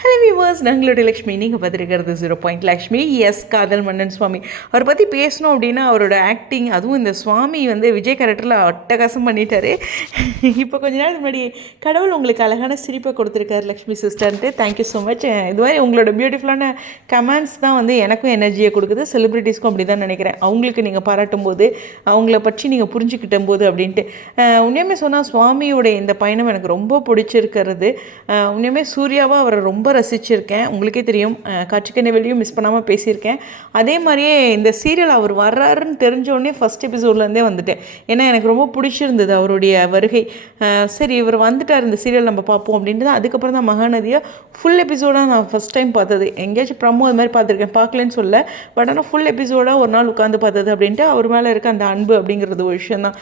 Hello viewers, நாங்களுடைய Lakshmi. நீங்கள் பார்த்துருக்கிறது 0 Lakshmi. S, காதல் மன்னன் சுவாமி. அவரை பற்றி பேசணும் அப்படின்னா அவரோட ஆக்டிங், அதுவும் இந்த சுவாமி வந்து விஜய் கேரக்டரில் அட்டகாசம் பண்ணிட்டாரு. இப்போ கொஞ்ச நாள் முன்னாடி கடவுள் உங்களுக்கு அழகான சிரிப்பை கொடுத்துருக்காரு லக்ஷ்மி சிஸ்டர்ன்ட்டு. Thank you so much. இது மாதிரி உங்களோட பியூட்டிஃபுல்லான கமெண்ட்ஸ் தான் வந்து எனக்கும் எனர்ஜியை கொடுக்குது, செலிப்ரிட்டிஸ்க்கும் அப்படி தான் நினைக்கிறேன். அவங்களுக்கு நீங்கள் பாராட்டும் போது, அவங்கள பற்றி நீங்கள் புரிஞ்சுக்கிட்டும் போது அப்படின்ட்டு. உண்மையுமே சொன்னால் சுவாமியோடைய இந்த பயணம் எனக்கு ரொம்ப பிடிச்சிருக்கிறது. உண்மையுமே சூர்யாவாக அவரை ரொம்ப ரசிச்சிருக்கேன். உங்களுக்கே தெரியும், காட்சிக்கணிவெளியும் மிஸ் பண்ணாமல் பேசியிருக்கேன். அதே மாதிரியே இந்த சீரியல் அவர் வர்றாருன்னு தெரிஞ்சோடனே ஃபஸ்ட் எபிசோட்லேருந்தே வந்துட்டேன். ஏன்னா எனக்கு ரொம்ப பிடிச்சிருந்தது அவருடைய வருகை. சரி, இவர் வந்துட்டார், இந்த சீரியல் நம்ம பார்ப்போம் அப்படின்ட்டு தான். அதுக்கப்புறம் தான் மகாநதியை ஃபுல் எபிசோடாக நான் ஃபஸ்ட் டைம் பார்த்தது. எங்கேயாச்சும் ப்ரமோ அது மாதிரி பார்த்துருக்கேன், பார்க்கலன்னு சொல்ல. பட் ஆனால் ஃபுல் எபிசோடாக ஒரு நாள் உட்காந்து பார்த்தது அப்படின்ட்டு அவர் மேலே இருக்க அந்த அன்பு அப்படிங்கிறது ஒரு விஷயம் தான்.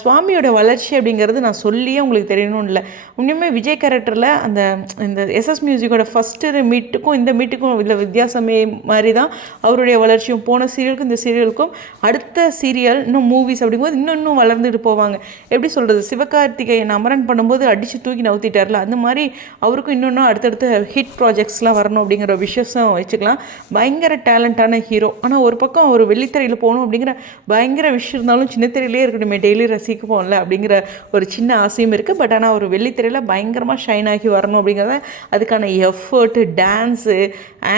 சுவாமியோட வளர்ச்சி அப்படிங்கிறது நான் சொல்லியே உங்களுக்கு தெரியணும்னு இல்லை. உண்மையுமே விஜய் கேரக்டரில் அந்த இந்த எஸ்எஸ் மியூசிக்கோட ஃபஸ்ட்டு மீட்டுக்கும் இந்த மீட்டுக்கும் இல்லை வித்தியாசமே மாதிரி தான் அவருடைய வளர்ச்சியும். போன சீரியலுக்கும் இந்த சீரியலுக்கும், அடுத்த சீரியல் இன்னும் மூவிஸ் அப்படிங்கும்போது இன்னும் வளர்ந்துட்டு போவாங்க. எப்படி சொல்கிறது, சிவகார்த்திகேயன் அமரன் பண்ணும்போது அடித்து தூக்கி நவுத்திட்டார்ல, அந்த மாதிரி அவருக்கும் இன்னொன்று அடுத்தடுத்த ஹிட் ப்ராஜெக்ட்ஸ்லாம் வரணும் அப்படிங்கிற விஷயம் வச்சுக்கலாம். பயங்கர டேலண்டான ஹீரோ. ஆனால் ஒரு பக்கம் அவர் வெள்ளித்திரையில் போகணும் அப்படிங்கிற பயங்கர விஷயம் இருந்தாலும் சின்னத்திரையிலே இருக்கணுமே, டெய்லி ரசிக்குவோம்ல அப்படிங்கிற ஒரு சின்ன ஆசையும் இருக்குது. பட் ஆனால் ஒரு வெள்ளித்திரையில் பயங்கரமாக ஷைன் ஆகி வரணும் அப்படிங்கிறத, அதுக்கான எஃபர்ட்டு, டான்ஸு,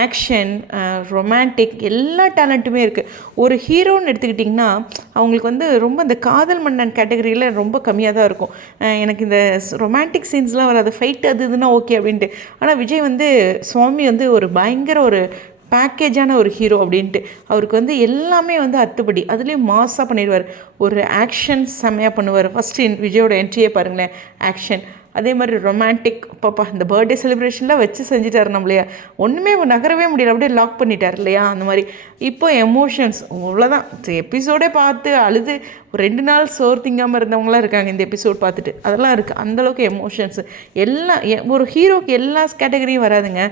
ஆக்ஷன், ரொமான்டிக் எல்லா டேலண்ட்டுமே இருக்குது. ஒரு ஹீரோன்னு எடுத்துக்கிட்டிங்கன்னா அவங்களுக்கு வந்து ரொம்ப இந்த காதல் மன்னன் கேட்டகரியில் ரொம்ப கம்மியாக தான் இருக்கும். எனக்கு இந்த ரொமான்டிக் சீன்ஸ்லாம் வராது, ஃபைட் அது இதுனா ஓகே அப்படின்ட்டு. ஆனால் விஜய் வந்து சுவாமி வந்து ஒரு பயங்கர ஒரு பேக்கேஜான ஒரு ஹீரோ அப்படின்ட்டு. அவருக்கு வந்து எல்லாமே வந்து அத்துப்படி, அதுலேயும் மாஸாக பண்ணிடுவார். ஒரு ஆக்ஷன் செம்மையாக பண்ணுவார். ஃபஸ்ட்டு விஜயோட என்ட்ரியே பாருங்களேன், ஆக்ஷன். அதே மாதிரி ரொமான்டிக், பாப்பா இந்த பர்த்டே செலிப்ரேஷன்லாம் வச்சு செஞ்சுட்டார் நம்மளையா. ஒன்றுமே நகரவே முடியல, அப்படியே லாக் பண்ணிட்டார் இல்லையா, அந்த மாதிரி. இப்போ எமோஷன்ஸ் அவ்வளோதான். எபிசோடே பார்த்து அழுது ஒரு 2 நாள் சோறு திங்காமல் இருந்தவங்களாம் இருக்காங்க இந்த எபிசோட் பார்த்துட்டு. அதெல்லாம் இருக்குது, அந்தளவுக்கு எமோஷன்ஸு. எல்லாம் ஒரு ஹீரோக்கு எல்லா கேட்டகரியும் வராதுங்க.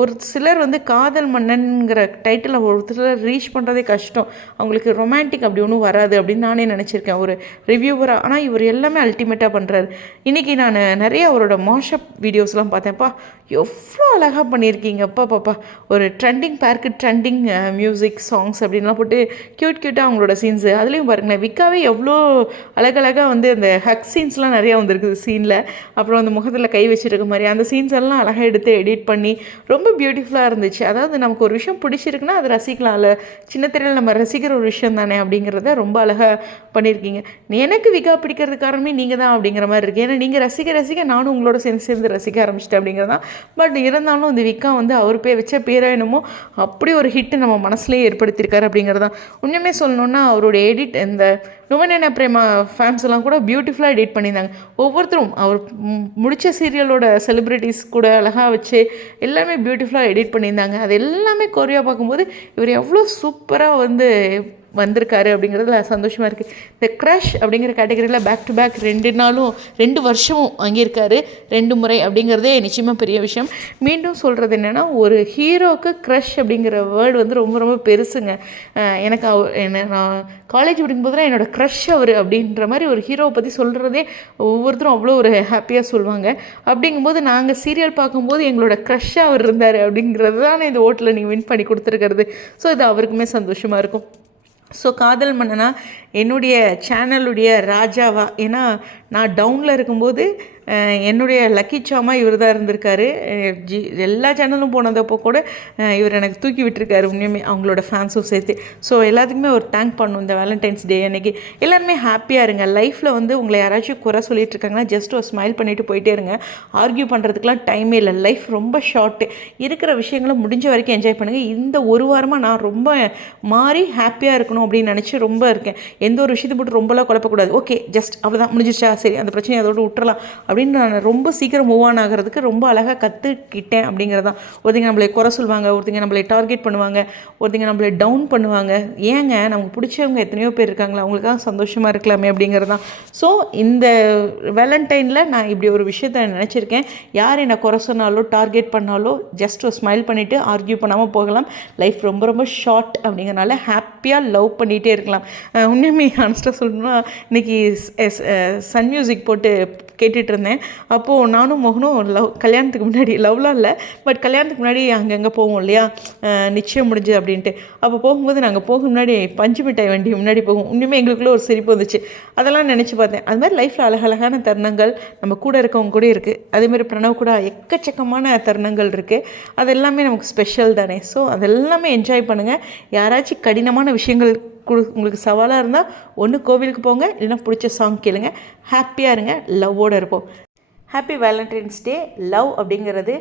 ஒரு சிலர் வந்து காதல் மன்னன்கிற டைட்டில் ஒருத்தர் ரீச் பண்ணுறதே கஷ்டம். அவங்களுக்கு ரொமான்டிக் அப்படி ஒன்றும் வராது அப்படின்னு நானே நினச்சிருக்கேன் ஒரு ரிவ்யூவராக. ஆனால் இவர் எல்லாமே அல்டிமேட்டாக பண்ணுறாரு. இன்றைக்கி நான் நிறைய அவரோட மாஷப் வீடியோஸ்லாம் பார்த்தேன்ப்பா, எவ்வளோ அழகாக பண்ணியிருக்கீங்கப்பா பாப்பா. ஒரு ட்ரெண்டிங் பேருக்கு ட்ரெண்டிங் மியூசிக் சாங்ஸ் அப்படின்லாம் போட்டு க்யூட்டாக அவங்களோட சீன்ஸு. அதுலேயும் பாருங்களேன், விக்காவே எவ்வளோ அழகழகாக வந்து அந்த ஹக் சீன்ஸ்லாம் நிறையா வந்துருக்குது சீனில். அப்புறம் அந்த முகத்தில் கை வச்சுருக்க மாதிரி அந்த சீன்ஸ் எல்லாம் அழகாக எடுத்து எடிட் பண்ணி ரொம்ப பியூட்டிஃபுல்லாக இருந்துச்சு. அதாவது நமக்கு ஒரு விஷயம் பிடிச்சிருக்குன்னா அதை ரசிக்கலாம், இல்லை சின்ன திரையில் நம்ம ரசிக்கிற ஒரு விஷயம் தானே அப்படிங்கிறத ரொம்ப அழகாக பண்ணியிருக்கீங்க. எனக்கு விக்கா பிடிக்கிறது காரணமே நீங்கள் தான் அப்படிங்கிற மாதிரி இருக்குது. ஏன்னா நீங்கள் ரசிக்க நானும் உங்களோட சேர்ந்து ரசிக்க ஆரம்பிச்சிட்டேன் அப்படிங்கிறதான். பட் இருந்தாலும் இந்த விக்கா வந்து அவர் வச்ச பேரோ என்னமோ அப்படி ஒரு ஹிட்டு நம்ம மனசுலேயே ஏற்படுத்தியிருக்காரு அப்படிங்கிறதான். உண்மையுமே சொல்லணுன்னா அவருடைய எடிட், இந்த நுவனேன பிரேமா ஃபேன்ஸ் எல்லாம் கூட பியூட்டிஃபுல்லாக எடிட் பண்ணியிருந்தாங்க. ஒவ்வொருத்தரும் அவர் முடித்த சீரியலோட செலிப்ரிட்டிஸ் கூட அழகாக வச்சு எல்லாமே பியூட்டிஃபுல்லாக எடிட் பண்ணியிருந்தாங்க. அது எல்லாமே கொரியா பார்க்கும்போது இவர் எவ்வளோ சூப்பராக வந்து வந்திருக்காரு அப்படிங்கிறதுல சந்தோஷமாக இருக்குது. இந்த க்ரஷ் அப்படிங்கிற கேட்டகரியில் பேக் டு பேக் 2 வருஷமும் வாங்கியிருக்காரு, 2 முறை அப்படிங்கிறதே நிச்சயமாக பெரிய விஷயம். மீண்டும் சொல்கிறது என்னென்னா, ஒரு ஹீரோவுக்கு க்ரஷ் அப்படிங்கிற வேர்டு வந்து ரொம்ப ரொம்ப பெருசுங்க. எனக்கு நான் காலேஜ் படிக்கும்போது தான் என்னோடய க்ரஷ் அவர் அப்படின்ற மாதிரி ஒரு ஹீரோவை பற்றி சொல்கிறதே ஒவ்வொருத்தரும் அவ்வளோ ஒரு ஹாப்பியாக சொல்லுவாங்க. அப்படிங்கும்போது நாங்கள் சீரியல் பார்க்கும்போது எங்களோட க்ரஷ்ஷாக அவர் இருந்தார் அப்படிங்கிறது தானே இந்த ஓட்டில் நீங்கள் வின் பண்ணி கொடுத்துருக்கிறது. ஸோ இது அவருக்குமே சந்தோஷமாக இருக்கும். ஸோ காதல் மன்னனா என்னுடைய சேனலுடைய ராஜாவா, ஏன்னா நான் டவுனில் இருக்கும்போது என்னுடைய லக்கி சாமா இவர் தான் இருந்திருக்காரு. எல்லா சேனலும் போனதப்போ கூட இவர் எனக்கு தூக்கி விட்டுருக்காரு உண்மையுமே, அவங்களோட ஃபேன்ஸும் சேர்த்து. ஸோ எல்லாத்துக்குமே ஒரு தேங்க் பண்ணணும் இந்த வேலண்டைன்ஸ் டே அன்றைக்கி. எல்லாருமே ஹாப்பியாக இருங்க. லைஃப்பில் வந்து உங்களை யாராச்சும் குறை சொல்லிட்டு இருக்காங்கன்னா ஜஸ்ட் ஒரு ஸ்மைல் பண்ணிவிட்டு போயிட்டே இருங்க. ஆர்கியூ பண்ணுறதுக்கெலாம் டைமே இல்லை. லைஃப் ரொம்ப ஷார்ட்டு. இருக்கிற விஷயங்களை முடிஞ்ச வரைக்கும் என்ஜாய் பண்ணுங்கள். இந்த ஒரு வாரமாக நான் ரொம்ப மாறி ஹாப்பியாக இருக்கணும் அப்படின்னு நினச்சி ரொம்ப இருக்கேன். எந்த ஒரு விஷயத்தை போட்டு ரொம்பலாம் குழப்பக்கூடாது. ஓகே, ஜஸ்ட் அவ்வளோதான், முடிஞ்சிச்சா, சரி அந்த பிரச்சனையை அதோடு விட்டுறலாம் அப்படின்னு நான் ரொம்ப சீக்கிரம் மூவ் ஆன் ஆகிறதுக்கு ரொம்ப அழகாக கற்றுக்கிட்டேன் அப்படிங்கிறதான். ஒருத்தங்க நம்மளை குறை சொல்லுவாங்க, ஒருத்தங்க நம்மளை டார்கெட் பண்ணுவாங்க, ஒருத்தங்க நம்மளை டவுன் பண்ணுவாங்க. ஏங்க, நமக்கு பிடிச்சவங்க எத்தனையோ பேர் இருக்காங்களா, அவங்களுக்காக சந்தோஷமாக இருக்கலாமே அப்படிங்கிறதான். ஸோ இந்த வேலண்டைனில் நான் இப்படி ஒரு விஷயத்தை நினச்சிருக்கேன். யார் என்னை குறை சொன்னாலோ டார்கெட் பண்ணாலோ ஜஸ்ட் ஒரு ஸ்மைல் பண்ணிவிட்டு ஆர்கியூ பண்ணாமல் போகலாம். லைஃப் ரொம்ப ரொம்ப ஷார்ட் அப்படிங்கிறனால ஹாப்பியாக லவ் பண்ணிகிட்டே இருக்கலாம். உண்மையுமே ஹானஸ்ட்டாக சொல்லணும்னா, இன்றைக்கி சன் மியூசிக் போட்டு கேட்டுட்டு இருந்தேன். இருந்தேன். அப்போது நானும் மோகனும் கல்யாணத்துக்கு முன்னாடி லவ்லாம் இல்லை, பட் கல்யாணத்துக்கு முன்னாடி அங்கங்கே போவோம் இல்லையா, நிச்சயம் முடிஞ்சு அப்படின்ட்டு. அப்போ போகும்போது நாங்கள் போக முன்னாடி பஞ்சு மிட்டாய் வண்டி முன்னாடி போகும். இன்னுமே எங்களுக்குள்ளே ஒரு சிரிப்பு வந்துச்சு. அதெல்லாம் நினச்சி பார்த்தேன். அது மாதிரி லைஃப்பில் அழகழகான தருணங்கள் நம்ம கூட இருக்கவங்க கூட இருக்குது. அதேமாதிரி பிரணவ் கூட எக்கச்சக்கமான தருணங்கள் இருக்குது. அது எல்லாமே நமக்கு ஸ்பெஷல் தானே. ஸோ அதெல்லாமே என்ஜாய் பண்ணுங்கள். யாராச்சும் கடினமான விஷயங்கள் உங்களுக்கு சவாலாக இருந்தால் ஒன்று கோவிலுக்கு போங்க, இல்லைன்னா பிடிச்ச சாங் கேளுங்க. ஹாப்பியாக இருங்க, லவ்வோடு இருப்போம். ஹாப்பி வேலண்டைன்ஸ் டே. லவ் அப்படிங்கிறது,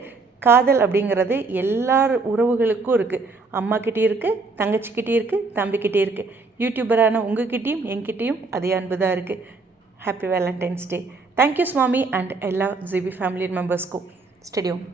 காதல் அப்படிங்கிறது எல்லார் உறவுகளுக்கும் இருக்குது. அம்மாக்கிட்டேயும் இருக்குது, தங்கச்சிக்கிட்டேயும் இருக்குது, தம்பிக்கிட்டேயும் இருக்குது. யூடியூபரான உங்ககிட்டேயும் என்கிட்டேயும் அதே அன்பு தான் இருக்குது. Happy valentine's day. Thank you Swami and எல்லா ஜிபி ஃபேமிலி மெம்பர்ஸ்க்கும். ஸ்டேடியம்.